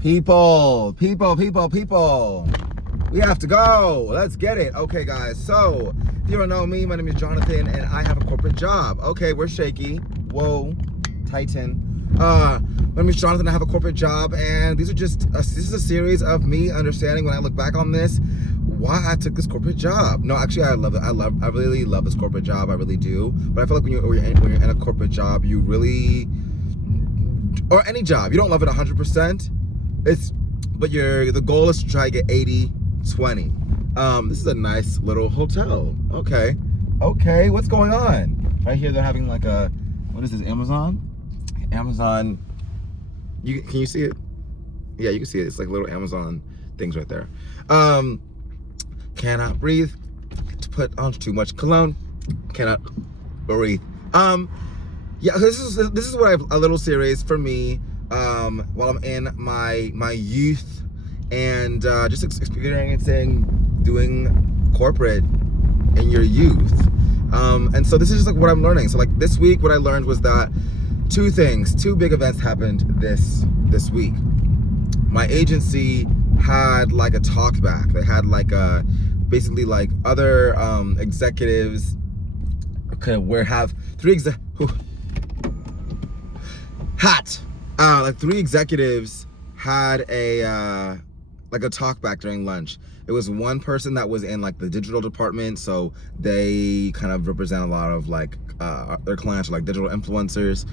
People. We have to go. Let's get it. Okay, guys. So, if you don't know me, my name is Jonathan, and I have a corporate job. Okay, we're shaky. Whoa, Titan. My name is Jonathan. I have a corporate job, and this is a series of me understanding when I look back on this why I took this corporate job. No, actually, I love it. I really love this corporate job. I really do. But I feel like when you're in a corporate job, you really, or any job, you don't love it 100%. But the goal is to try to get 80-20. This is a nice little hotel. Okay, what's going on? Right here, they're having like what is this, Amazon? Can you see it? Yeah, you can see it. It's like little Amazon things right there. Cannot breathe. To put on too much cologne. Cannot breathe. Yeah, this is what a little series for me. While I'm in my youth and just experiencing doing corporate in your youth. And so this is just like what I'm learning. So like this week, what I learned was that two big events happened this week. My agency had like a talk back. They had like basically like other executives have three three executives had a talk back during lunch. It was one person that was in like the digital department, so they kind of represent a lot of like their clients are like digital influencers.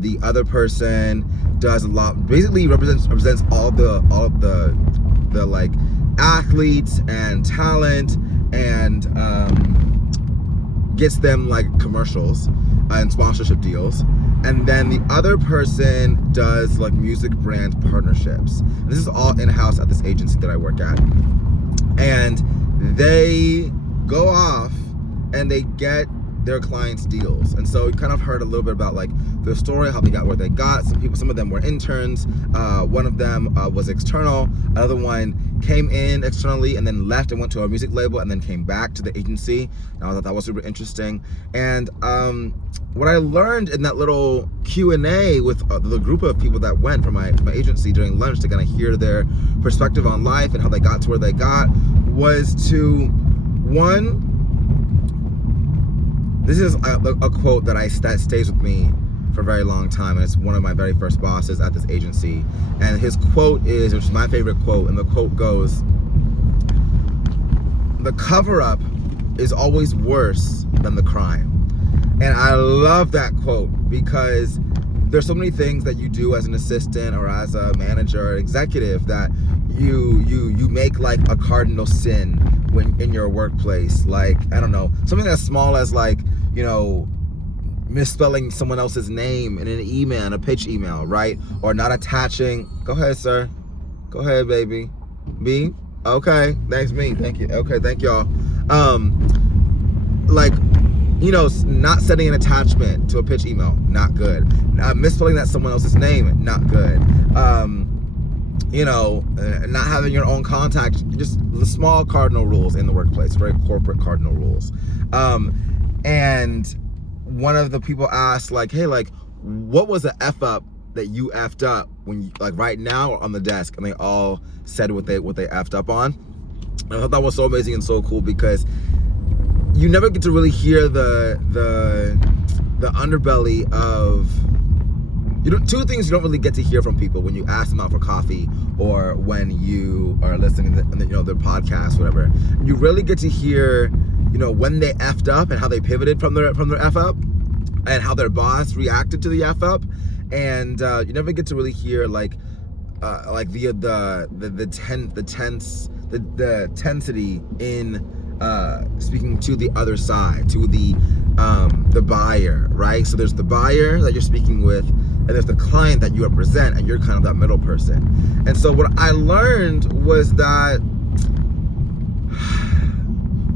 The other person does a lot, basically represents all of the like athletes and talent and gets them like commercials and sponsorship deals. And then the other person does like music brand partnerships. And this is all in-house at this agency that I work at. And they go off and they get their clients deals. And so we kind of heard a little bit about like their story, how they got where they got. Some of them were interns. One of them was external. Another one came in externally and then left and went to a music label and then came back to the agency. And I thought that was super interesting. And what I learned in that little Q&A with the group of people that went from my agency during lunch to kind of hear their perspective on life and how they got to where they got was to, one, this is a quote that stays with me for a very long time, and it's one of my very first bosses at this agency. And his quote which is my favorite quote, and the quote goes, "The cover-up is always worse than the crime." And I love that quote because there's so many things that you do as an assistant or as a manager or executive that you make like a cardinal sin when in your workplace. Like, I don't know, something as small as like, misspelling someone else's name in an email, in a pitch email, right? Or not attaching, go ahead, sir. Go ahead, baby. Me? Okay, thanks, me. Thank you. Okay, thank y'all. Not sending an attachment to a pitch email, not good. Misspelling that someone else's name, not good. Not having your own contact, just the small cardinal rules in the workplace, very corporate cardinal rules. And one of the people asked, like, hey, like, what was the F up that you effed up when you, like, right now or on the desk? And they all said what they effed up on. And I thought that was so amazing and so cool because you never get to really hear the underbelly of, two things you don't really get to hear from people when you ask them out for coffee or when you are listening to their podcast, whatever. You really get to hear, when they effed up and how they pivoted from their F up and how their boss reacted to the F up. And you never get to really hear like the tensity in speaking to the other side, to the buyer, right? So there's the buyer that you're speaking with, and there's the client that you represent, and you're kind of that middle person. And so what I learned was that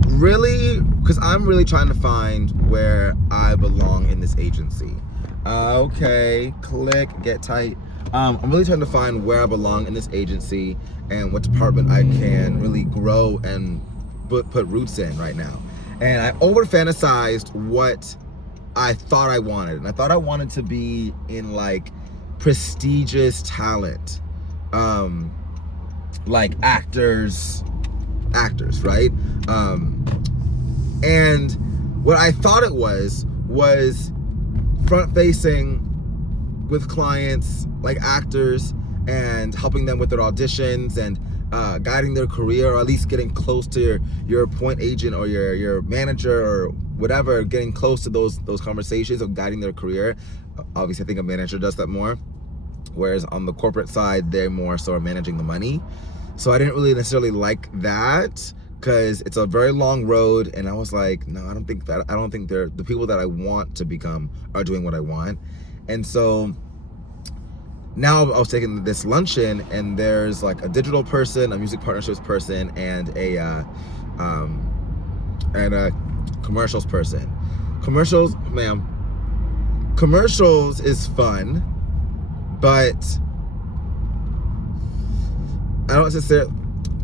really, because I'm really trying to find where I belong in this agency. Okay, click, get tight. I'm really trying to find where I belong in this agency and what department I can really grow and put roots in right now. And I over fantasized what I thought I wanted. And I thought I wanted to be in like prestigious talent, like actors, right? And what I thought it was front facing with clients, like actors, and helping them with their auditions and guiding their career, or at least getting close to your point agent or your manager or whatever, getting close to those conversations of guiding their career. Obviously, I think a manager does that more, whereas on the corporate side, they're more so managing the money. So I didn't really necessarily like that, because it's a very long road, and I was like, no, I don't think they're the people that I want to become are doing what I want. And so now I was taking this luncheon, and there's like a digital person, a music partnerships person, and a commercials person. Commercials is fun, but I don't necessarily,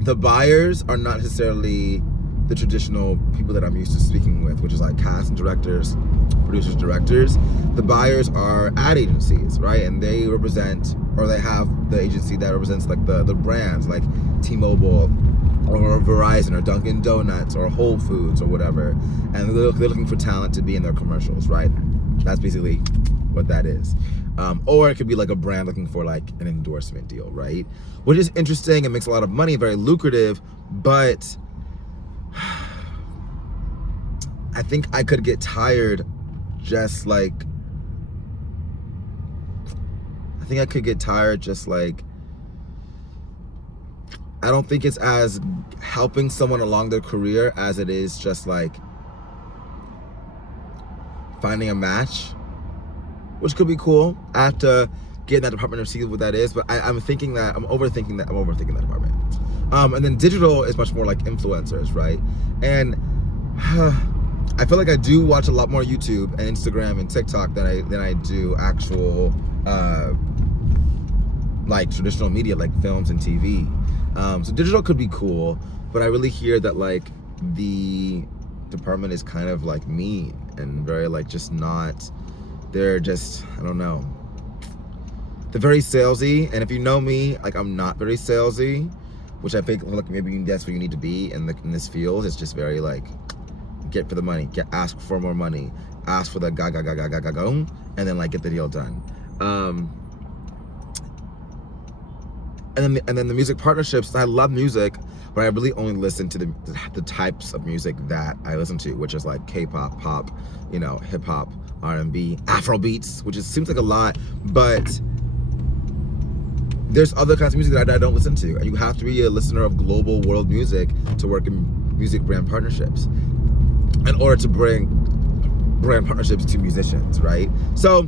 the buyers are not necessarily the traditional people that I'm used to speaking with, which is like cast and directors, producers, directors. The buyers are ad agencies, right? And they represent, or they have the agency that represents like the brands like T-Mobile or Verizon or Dunkin' Donuts or Whole Foods or whatever. And they're looking for talent to be in their commercials, right? That's basically what that is. Or it could be like a brand looking for like an endorsement deal, right? Which is interesting and makes a lot of money, very lucrative, but I think I could get tired just like, I don't think it's as helping someone along their career as it is just like finding a match, which could be cool. I have to get in that department and see what that is, but I'm overthinking that department. And then digital is much more like influencers, right? And I feel like I do watch a lot more YouTube and Instagram and TikTok than I do actual like traditional media, like films and TV. So digital could be cool, but I really hear that like the department is kind of like mean and very like just not, they're just, I don't know, they're very salesy. And if you know me, like I'm not very salesy, which I think like maybe that's what you need to be in this field. It's just very like, get for the money, ask for more money, ask for the go, and then like get the deal done. And then the music partnerships, I love music, but I really only listen to the types of music that I listen to, which is like K-pop, pop, hip hop, R&B, Afro beats, which seems like a lot, but there's other kinds of music that I don't listen to. And you have to be a listener of global world music to work in music brand partnerships in order to bring brand partnerships to musicians, right? So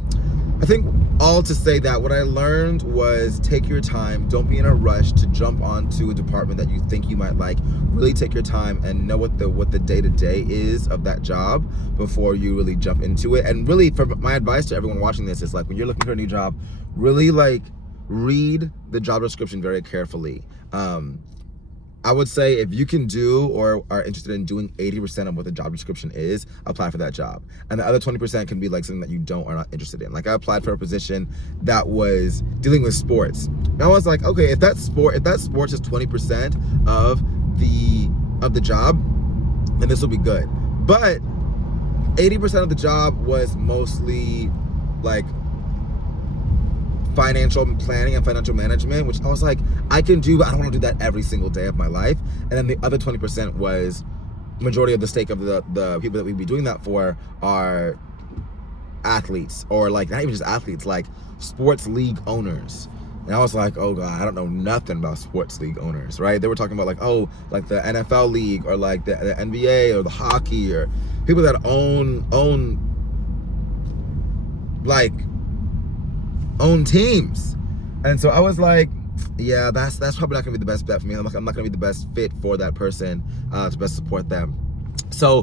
I think all to say that what I learned was take your time. Don't be in a rush to jump onto a department that you think you might like. Really take your time and know what the day-to-day is of that job before you really jump into it. And really, for my advice to everyone watching this is like, when you're looking for a new job, really like read the job description very carefully. I would say if you can do or are interested in doing 80% of what the job description is, apply for that job. And the other 20% can be like something that you are not interested in. Like I applied for a position that was dealing with sports. And I was like, okay, if that sports is 20% of the job, then this will be good. But 80% of the job was mostly like financial planning and financial management, which I was like, I can do, but I don't want to do that every single day of my life. And then the other 20% was majority of the stake of the people that we'd be doing that for are athletes, or like not even just athletes, like sports league owners. And I was like, oh God, I don't know nothing about sports league owners, right? They were talking about like, oh, like the NFL league or like the NBA or the hockey, or people that own teams. And so I was like, yeah, that's probably not gonna be the best bet for me. I'm not gonna be the best fit for that person to best support them. So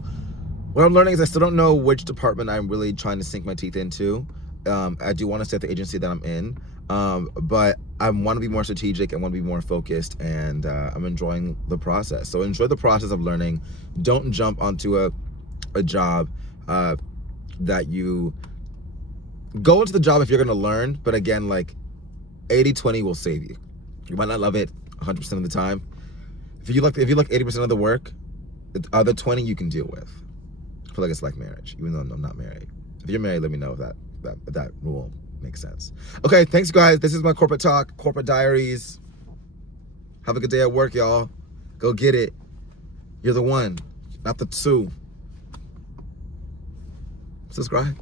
what I'm learning is I still don't know which department I'm really trying to sink my teeth into. I do want to stay at the agency that I'm in, but I want to be more strategic. I want to be more focused, and I'm enjoying the process. So enjoy the process of learning. Don't jump onto a job that you go into the job if you're going to learn, but again, like 80-20 will save you. You might not love it 100% of the time. If you like 80% of the work, the other 20 you can deal with. I feel like it's like marriage, even though I'm not married. If you're married, let me know if that rule makes sense. Okay, thanks guys. This is my corporate talk, corporate diaries. Have a good day at work, y'all. Go get it. You're the one, not the two. Subscribe.